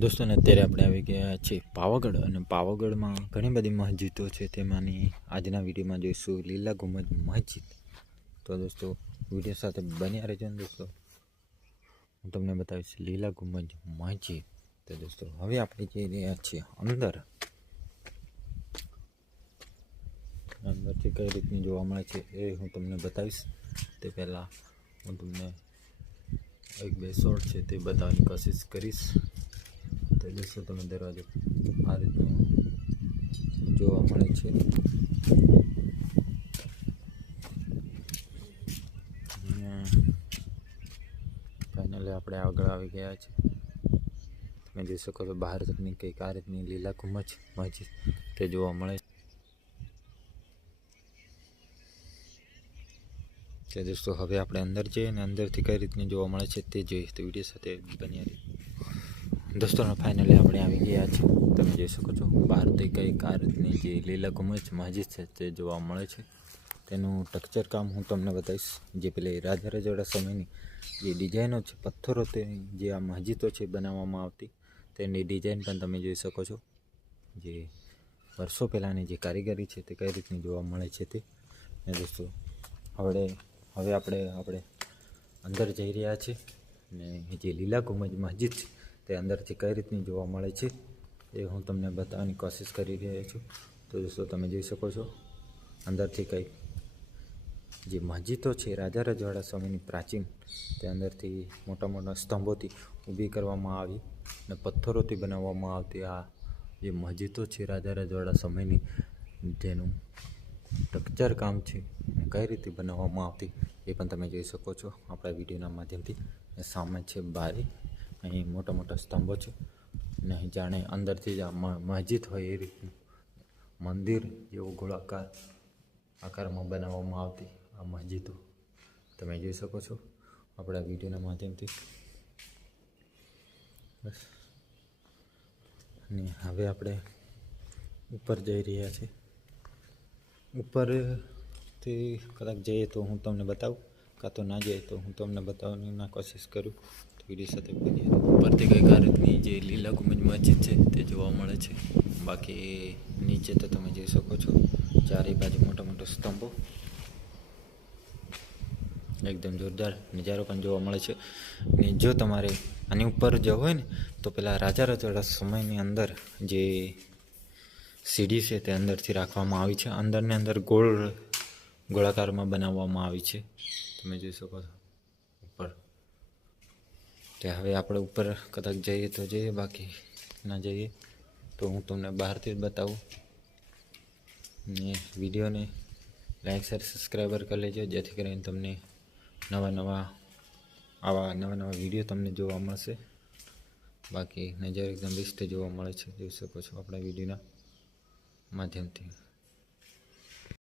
દોસ્તોને અત્યારે આપણે આવી ગયા છીએ પાવાગઢ, અને પાવાગઢમાં ઘણી બધી મસ્જિદો છે. તેમાંની આજના વિડીયોમાં જોઈશું લીલા ગુમજ મસ્જિદ. તો દોસ્તો, વીડિયો સાથે બન્યા રહેજો ને દોસ્તો. હું તમને બતાવીશ લીલા ગુમજ મસ્જિદ. તો દોસ્તો, હવે આપણે જઈ રહ્યા છીએ અંદર. અંદરથી કઈ રીતની જોવા મળે છે એ હું તમને બતાવીશ. તે પહેલાં હું તમને એક બે શોર્ટ છે તે બતાવવાની કોશિશ કરીશ. તો જોશો તમે દરવાજો આ રીતનું જોવા મળે છે. ફાઇનલી આપણે આગળ આવી ગયા છે. તમે જોઈ શકો છો બહાર તકની કંઈક આ રીતની લીલા કુમજ મસ્જિદ તે જોવા મળે છે. તે દોસ્તો, હવે આપણે અંદર જઈએ અને અંદરથી કઈ રીતની જોવા મળે છે તે જોઈએ. તો વીડિયો સાથે બન્યા રહી. દોસ્તો ફાઇનલી આપણે આવી ગયા છે તમે જોઈ શકો છો, બહારથી કંઈક આ રીતની જે લીલા ગુમજ મસ્જિદ છે તે જોવા મળે છે. તેનું ટેક્ચર કામ હું તમને બતાવીશ. જે પેલી રાજા રજવાડા સમયની જે ડિઝાઇનો છે, પથ્થરો તે જે આ મસ્જિદો છે બનાવવામાં આવતી. તેની ડિઝાઇન પણ તમે જોઈ શકો છો. જે વર્ષો પહેલાંની જે કારીગરી છે તે કઈ રીતની જોવા મળે છે તે. દોસ્તો, હવે હવે આપણે આપણે અંદર જઈ રહ્યા છીએ. ને જે લીલા કુંભજ મસ્જિદ છે, તે અંદરથી કઈ રીતની જોવા મળે છે, એ હું તમને બતાવવાની કોશિશ કરી રહ્યો છું. તો દોસ્તો, તમે જોઈ શકો છો, અંદરથી કંઈક જે મસ્જિદો છે રાજા રજવાડા સમયની પ્રાચીન, તે અંદરથી મોટા મોટા સ્તંભોથી ઊભી કરવામાં આવી અને પથ્થરોથી બનાવવામાં આવતી આ જે મસ્જિદો છે રાજા રજવાડા સમયની જેનું સ્ટ્રક્ચર કામ છે. કઈ રીતે બનાવવામાં આવતી એ પણ તમે જોઈ શકો છો આપણા વિડીયોના માધ્યમથી. સામે છે બારી. અહીં મોટા મોટા સ્તંભો છે. અને જાણે અંદરથી જ મસ્જિદ હોય એ રીતનું મંદિર જેવો ગોળાકાર આકારમાં બનાવવામાં આવતી આ મસ્જિદો. તમે જોઈ શકો છો આપણા વિડીયોના માધ્યમથી. બસ. અને હવે આપણે ઉપર જઈ રહ્યા છીએ. ઉપરથી કદાચ જઈએ તો હું તમને બતાવું, કાં તો ના જઈએ તો હું તમને બતાવવાની કોશિશ કરું. તો વીડિયો સાથે બની ઉપરથી કઈ આ જે લીલા ગુમજ મસ્જિદ છે, તે જોવા મળે છે. બાકી નીચે તો તમે જોઈ શકો છો ચારે બાજુ મોટા મોટા સ્તંભો. એકદમ જોરદાર નજારો પણ જોવા મળે છે. ને જો તમારે આની ઉપર જવું હોય ને, તો પેલા રાજા રજોડા સમયની અંદર જે સીડી છે તે અંદરથી રાખવામાં આવી છે. અંદરને અંદર ગોળ ગોળાકારમાં બનાવવામાં આવી છે. તમે જોઈ શકો છો. ઉપર. તે હવે આપણે ઉપર કદાચ જઈએ તો જઈએ બાકી ના જઈએ. તો હું તમને બહારથી જ બતાવું. ને વિડીયોને લાઈક, શેર, સબસ્ક્રાઈબર કરી લેજો, જેથી કરીને તમને નવા નવા આવા નવા નવા વીડિયો તમને જોવા મળશે. બાકી નજર એકદમ બેસ્ટ જોવા મળે છે. જોઈ શકો છો આપણા વિડીયોના માધ્યમથી.